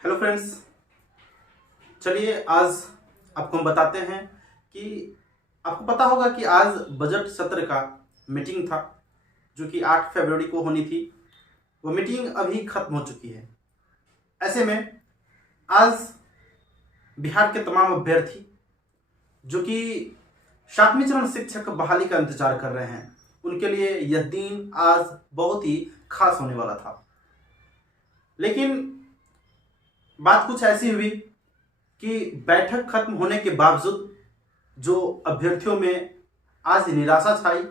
Hello friends, चलिए आज आपको हम बताते हैं कि आपको पता होगा कि आज बजट सत्र का मीटिंग था जो कि 8 फरवरी को होनी थी। वो मीटिंग अभी खत्म हो चुकी है। ऐसे में आज बिहार के तमाम अभ्यर्थी जो कि 7वें चरण शिक्षक बहाली का इंतजार कर रहे हैं, उनके लिए यह दिन आज बहुत ही खास होने वाला था। लेकिन बात कुछ ऐसी हुई कि बैठक खत्म होने के बावजूद जो अभ्यर्थियों में आज निराशा छाई।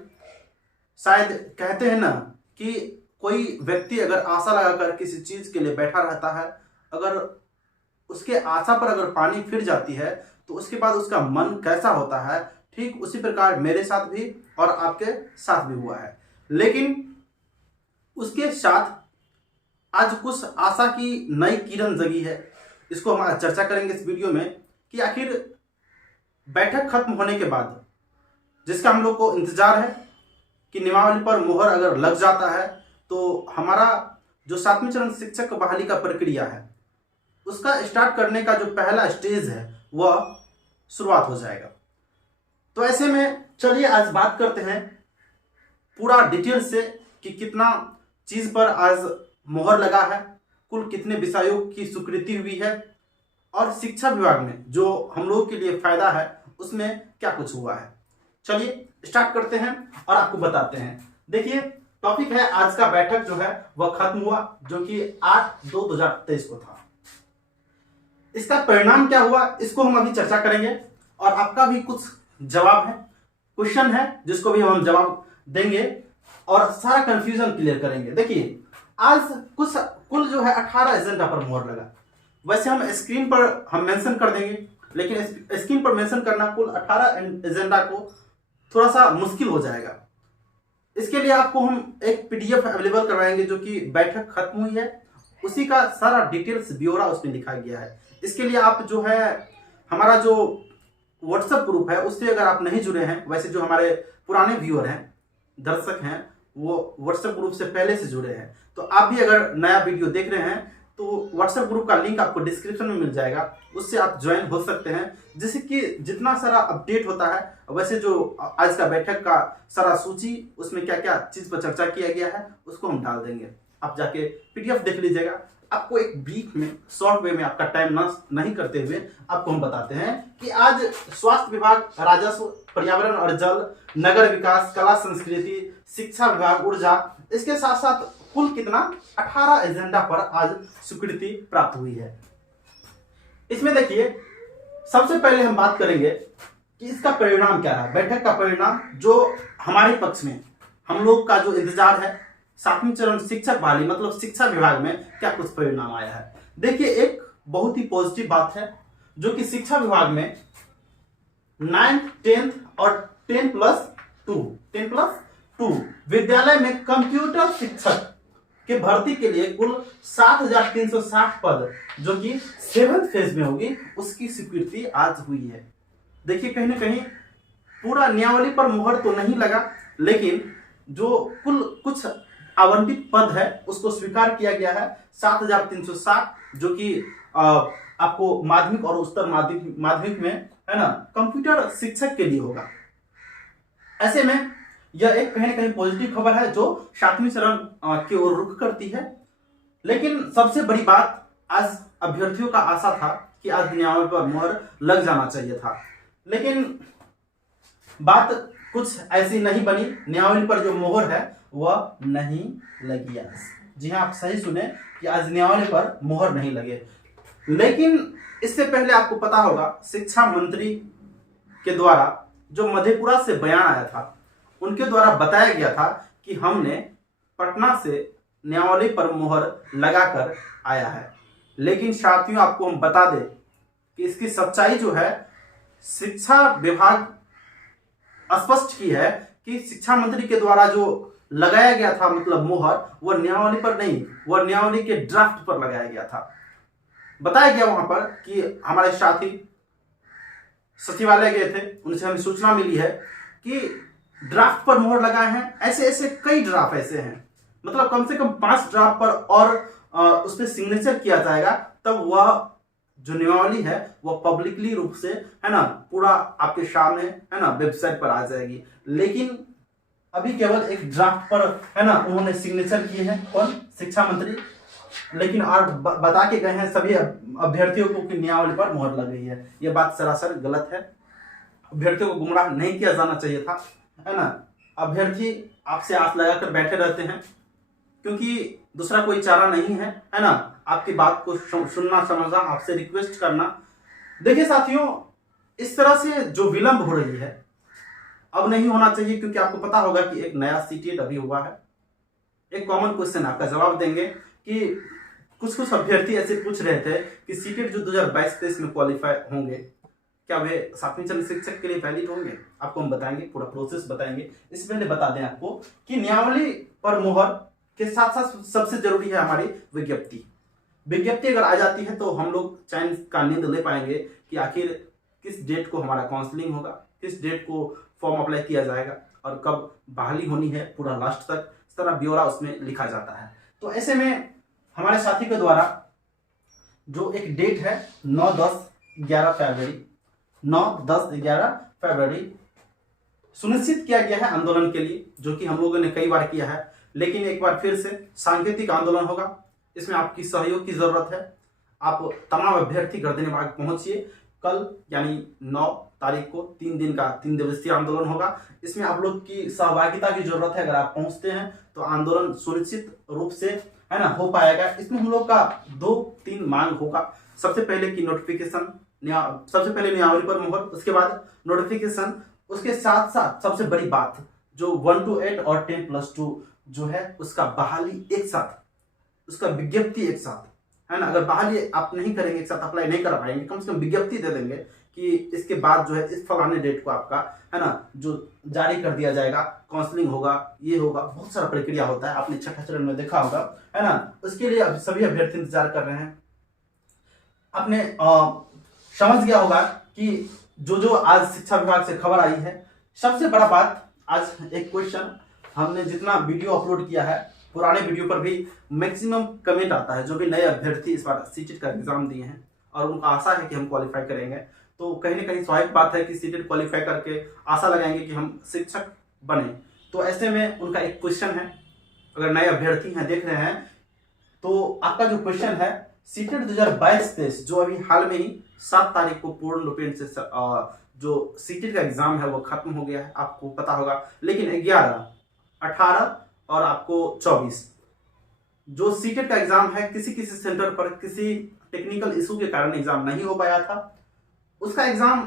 शायद कहते हैं ना कि कोई व्यक्ति अगर आशा लगाकर किसी चीज के लिए बैठा रहता है, अगर उसके आशा पर अगर पानी फिर जाती है तो उसके बाद उसका मन कैसा होता है, ठीक उसी प्रकार मेरे साथ भी और आपके साथ भी हुआ है। लेकिन उसके साथ आज कुछ आशा की नई किरण जगी है। इसको हम आज चर्चा करेंगे इस वीडियो में कि आखिर बैठक खत्म होने के बाद जिसका हम लोग को इंतजार है कि नियमावली पर मुहर अगर लग जाता है तो हमारा जो 7वें चरण शिक्षक बहाली का प्रक्रिया है उसका स्टार्ट करने का जो पहला स्टेज है वह शुरुआत हो जाएगा। तो ऐसे में चलिए आज बात करते हैं पूरा डिटेल से कि कितना चीज पर आज मोहर लगा है, कुल कितने विषयों की स्वीकृति हुई है और शिक्षा विभाग में जो हम लोगों के लिए फायदा है उसमें क्या कुछ हुआ है। चलिए स्टार्ट करते हैं और आपको बताते हैं। देखिए टॉपिक है आज का बैठक जो है वह खत्म हुआ जो कि 8/2/2023 को था। इसका परिणाम क्या हुआ इसको हम अभी चर्चा करेंगे और आपका भी कुछ जवाब है, क्वेश्चन है जिसको भी हम जवाब देंगे और सारा कंफ्यूजन क्लियर करेंगे। देखिए आज कुल जो है 18 एजेंडा पर मोहर लगा। वैसे हम स्क्रीन पर हम मेंशन कर देंगे, लेकिन स्क्रीन पर मेंशन करना कुल 18 एजेंडा को थोड़ा सा मुश्किल हो जाएगा। इसके लिए आपको हम एक पीडीएफ अवेलेबल करवाएंगे जो कि बैठक खत्म हुई है, उसी का सारा डिटेल्स ब्यौरा उसमें लिखा गया है। इसके लिए आप जो है हमारा जो व्हाट्सएप ग्रुप है उससे अगर आप नहीं जुड़े हैं, वैसे जो हमारे पुराने व्यूअर हैं, दर्शक हैं, वो व्हाट्सएप ग्रुप से पहले से जुड़े हैं, तो आप भी अगर नया वीडियो देख रहे हैं तो व्हाट्सएप ग्रुप का लिंक आपको डिस्क्रिप्शन में मिल जाएगा, उससे आप ज्वाइन हो सकते हैं। जिससे कि जितना सारा अपडेट होता है, वैसे जो आज का बैठक का सारा सूची उसमें क्या क्या चीज पर चर्चा किया गया है उसको हम डाल देंगे। आप जाके पीडीएफ देख लीजिएगा। आपको एक ब्रीफ में शॉर्ट वे में आपका टाइम नष्ट नहीं करते हुए आपको हम बताते हैं कि आज स्वास्थ्य विभाग, राजस्व, पर्यावरण और जल, नगर विकास, कला संस्कृति, शिक्षा विभाग, ऊर्जा, इसके साथ साथ कुल कितना 18 एजेंडा पर आज स्वीकृति प्राप्त हुई है। इसमें देखिए सबसे पहले हम बात करेंगे कि इसका परिणाम क्या रहा। बैठक का परिणाम जो हमारे पक्ष में हम लोग का जो इंतजार है 7वें चरण शिक्षक बहाली मतलब शिक्षा विभाग में क्या कुछ परिणाम आया है। देखिए एक बहुत ही पॉजिटिव बात है जो कि शिक्षा विभाग में 9th 10th और 10+2 विद्यालय में कंप्यूटर शिक्षक के भर्ती के लिए कुल 7,360 पद जो कि 7th फेज में होगी उसकी स्वीकृति आज हुई है। देखिए कहीं ना कहीं पूरा नियमावली पर मुहर तो नहीं लगा, लेकिन जो कुल कुछ आवंटित पद है उसको स्वीकार किया गया है। 7,360 जो कि आपको माध्यमिक और उच्चतर माध्यमिक में है ना कंप्यूटर शिक्षक के लिए होगा। ऐसे में यह एक कहीं ना कहीं पॉजिटिव खबर है जो 7वें चरण की ओर रुख करती है। लेकिन सबसे बड़ी बात आज अभ्यर्थियों का आशा था कि आज नियमावली पर मुहर लग जाना चाहिए था, लेकिन बात कुछ ऐसी नहीं बनी। नियमावली पर जो मोहर है वह नहीं लगी आज। जी हाँ, आप सही सुने कि आज नियमावली पर मोहर नहीं लगे। लेकिन इससे पहले आपको पता होगा शिक्षा मंत्री के द्वारा जो मधेपुरा से बयान आया था, उनके द्वारा बताया गया था कि हमने पटना से नियमावली पर मोहर लगाकर आया है। लेकिन साथियों आपको हम बता दें कि इसकी सच्चाई जो है शिक्षा विभाग स्पष्ट की है कि शिक्षा मंत्री के द्वारा जो लगाया गया था मतलब मोहर, वह नियमावली पर नहीं, वह नियमावली के ड्राफ्ट पर लगाया गया था। बताया गया वहां पर कि हमारे साथी सचिवालय गए थे, उनसे हमें सूचना मिली है कि ड्राफ्ट पर मोहर लगाए हैं। ऐसे ऐसे कई ड्राफ्ट ऐसे हैं, मतलब कम से कम 5 ड्राफ्ट पर और उस पर सिग्नेचर किया जाएगा तब वह जो नियमावली है वह पब्लिकली रूप से, है ना, पूरा आपके सामने, है ना, वेबसाइट पर आ जाएगी। लेकिन अभी केवल एक ड्राफ्ट पर, है ना, उन्होंने सिग्नेचर किए हैं, कौन, शिक्षा मंत्री, लेकिन और बता के गए हैं सभी अभ्यर्थियों को कि नियमावली पर मोहर लग गई है। यह बात सरासर गलत है। अभ्यर्थियों को गुमराह नहीं किया जाना चाहिए था, है ना। अभ्यर्थी आपसे आस लगाकर बैठे रहते हैं क्योंकि दूसरा कोई चारा नहीं है ना, आपकी बात को सुनना, समझना, आपसे रिक्वेस्ट करना। देखिए साथियों, इस तरह से जो विलंब हो रही है अब नहीं होना चाहिए, क्योंकि आपको पता होगा कि एक नया सीटेट अभी हुआ है। एक कॉमन क्वेश्चन आपका जवाब देंगे कि कुछ अभ्यर्थी ऐसे पूछ रहे थे कि सीटेट जो 2022-23 में क्वालिफाई होंगे, क्या वे 7वीं श्रेणी शिक्षक के लिए वैलिड होंगे? आपको हम बताएंगे, पूरा प्रोसेस बताएंगे। इससे पहले बता दें आपको कि नियमावली पर मोहर के साथ साथ सबसे जरूरी है हमारी विज्ञप्ति। विज्ञप्ति अगर आ जाती है तो हम लोग चैन का नींद ले पाएंगे कि आखिर किस डेट को हमारा काउंसलिंग होगा, किस डेट को फॉर्म अप्लाई किया जाएगा और कब बहाली होनी है, पूरा लास्ट तक सारा ब्यौरा उसमें लिखा जाता है। तो ऐसे में हमारे साथी के द्वारा जो एक डेट है 9-10-11 फरवरी 9-10-11 फरवरी सुनिश्चित किया गया है आंदोलन के लिए, जो कि हम लोगों ने कई बार किया है, लेकिन एक बार फिर से सांकेतिक आंदोलन होगा। इसमें आपकी सहयोग की जरूरत है। आप तमाम अभ्यर्थी गर्दनीबाग पहुंचिए। कल यानी 9 तारीख को 3 दिवसीय आंदोलन होगा। इसमें आप लोग की सहभागिता की जरूरत है। अगर आप पहुंचते हैं तो आंदोलन सुनिश्चित रूप से, है ना, हो पाएगा। इसमें हम लोग का 2-3 मांग होगा। सबसे पहले की नोटिफिकेशन, सबसे पहले नियमावली पर मोहर, उसके बाद नोटिफिकेशन, उसके साथ साथ सबसे बड़ी बात जो 1 to 8 और 10+2 जो है उसका बहाली एक साथ, उसका विज्ञप्ति एक साथ, है ना। अगर बहाली आप नहीं करेंगे, एक साथ अप्लाई नहीं कर पाएंगे, कम से कम विज्ञप्ति दे देंगे कि इसके बाद जो है इस फलाने डेट को आपका, है ना, जो जारी कर दिया जाएगा, काउंसलिंग होगा, ये होगा, बहुत सारा प्रक्रिया होता है, आपने छठा चरण में देखा होगा, है ना। उसके लिए अब सभी अभ्यर्थी इंतजार कर रहे हैं। आपने समझ गया होगा कि जो आज शिक्षा विभाग से खबर आई है, सबसे बड़ा बात, आज एक क्वेश्चन हमने जितना वीडियो अपलोड किया है, पुराने वीडियो पर भी मैक्सिमम कमेंट आता है, जो भी नए अभ्यर्थी इस बार सीटेट का एग्जाम दिए हैं और उनका आशा है कि हम क्वालिफाई करेंगे, तो कहीं ना कहीं स्वाभाविक बात है कि सीटेट क्वालिफाई करके आशा लगाएंगे कि हम शिक्षक बने। तो ऐसे में उनका एक क्वेश्चन है, अगर नए अभ्यर्थी हैं, देख रहे हैं, तो आपका जो क्वेश्चन है, सीटेट 2022-23 जो अभी हाल में ही 7 तारीख को पूर्ण रूपेण से जो सीटेट का एग्जाम है वो खत्म हो गया है, आपको पता होगा। लेकिन 11, 18 और आपको 24 जो सीटेट का एग्जाम है, किसी सेंटर पर किसी टेक्निकल इशू के कारण एग्जाम नहीं हो पाया था, उसका एग्जाम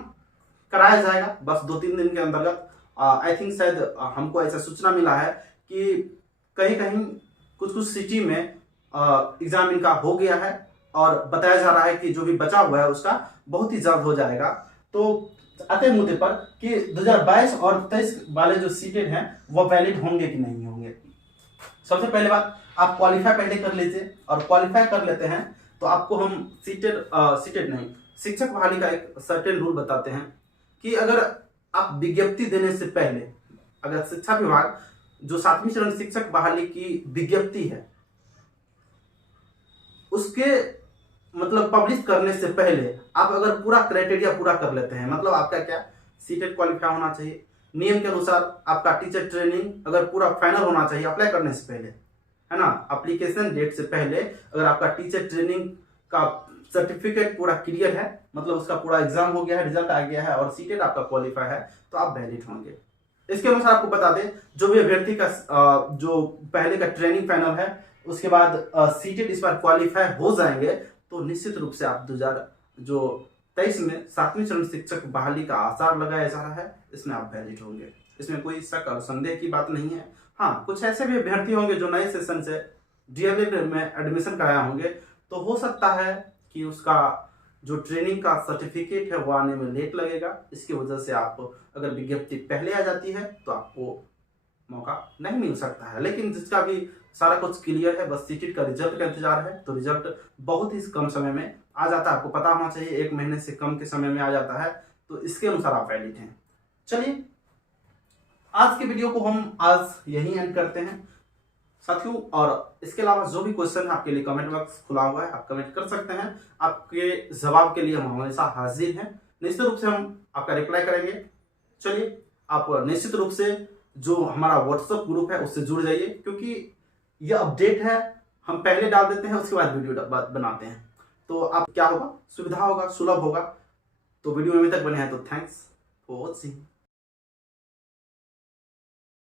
कराया जाएगा बस 2-3 दिन के अंतर्गत। आई थिंक शायद हमको ऐसा सूचना मिला है कि कहीं कुछ सिटी में एग्जाम इनका हो गया है और बताया जा रहा है कि जो भी बचा हुआ है उसका बहुत ही जल्द हो जाएगा। तो आते मुद्दे पर कि 2022 और 23 वाले जो सीटेड हैं वो वैलिड होंगे कि नहीं होंगे। सबसे पहले बात, आप क्वालिफाई पहले कर लीजिए, और क्वालिफाई कर लेते हैं तो आपको हम सीटेड नहीं, शिक्षक बहाली का एक सर्टेन रूल बताते हैं कि अगर आप विज्ञप्ति देने से पहले, अगर शिक्षा विभाग जो 7वीं श्रेणी शिक्षक बहाली की विज्ञप्ति है उसके मतलब पब्लिश करने से पहले आप अगर पूरा क्राइटेरिया पूरा कर लेते हैं, मतलब आपका क्या, सीटेट क्वालिफाई होना चाहिए, नियम के अनुसार आपका टीचर ट्रेनिंग अगर पूरा फाइनल होना चाहिए अप्लाई करने से पहले, है ना, एप्लीकेशन डेट से पहले अगर आपका टीचर ट्रेनिंग का सर्टिफिकेट पूरा क्लियर है, मतलब उसका पूरा एग्जाम हो गया है, रिजल्ट आ गया है और सीटेट आपका क्वालिफाई है, तो आप वैलिड होंगे। इसके अनुसार आपको बता दें, जो भी अभ्यर्थी का जो पहले का ट्रेनिंग फाइनल है, उसके बाद सीटेट इस बार क्वालिफाई हो जाएंगे, तो निश्चित रूप से आप 2023 में 7वीं श्रेणी शिक्षक बहाली का आसार लगाया जा रहा है, इसमें आप वैलिड होंगे। इसमें कोई शक और संदेह की बात नहीं है। हाँ, कुछ ऐसे भी अभ्यर्थी होंगे जो नए सेशन से डीएलएड में एडमिशन कराया होंगे, तो हो सकता है कि उसका जो ट्रेनिंग का सर्टिफिकेट है वो आने में लेट लगेगा। इसकी वजह से आप अगर विज्ञप्ति पहले आ जाती है तो आपको मौका नहीं मिल सकता है। लेकिन जिसका भी सारा कुछ क्लियर है, बस सीटेट का रिजल्ट का इंतजार है, तो रिजल्ट बहुत ही कम समय में आ जाता है। आपको पता होना चाहिए 1 महीने से कम के समय में आ जाता है, तो इसके अनुसार आप वैलिड हैं। चलिए, आज के वीडियो को हम आज यहीं एंड करते हैं। साथियों, और इसके अलावा जो भी क्वेश्चन है आपके लिए कमेंट बॉक्स खुला हुआ है, आप कमेंट कर सकते हैं। आपके जवाब के लिए हम हमेशा हाजिर हैं। निश्चित रूप से हम आपका रिप्लाई करेंगे। चलिए, आप निश्चित रूप से जो हमारा व्हाट्सएप ग्रुप है उससे जुड़ जाइए, क्योंकि यह अपडेट है, हम पहले डाल देते हैं, उसके बाद वीडियो बनाते हैं। तो आप क्या होगा, सुविधा होगा, सुलभ होगा। तो वीडियो में अभी तक बने हैं तो थैंक्स फॉर वॉचिंग।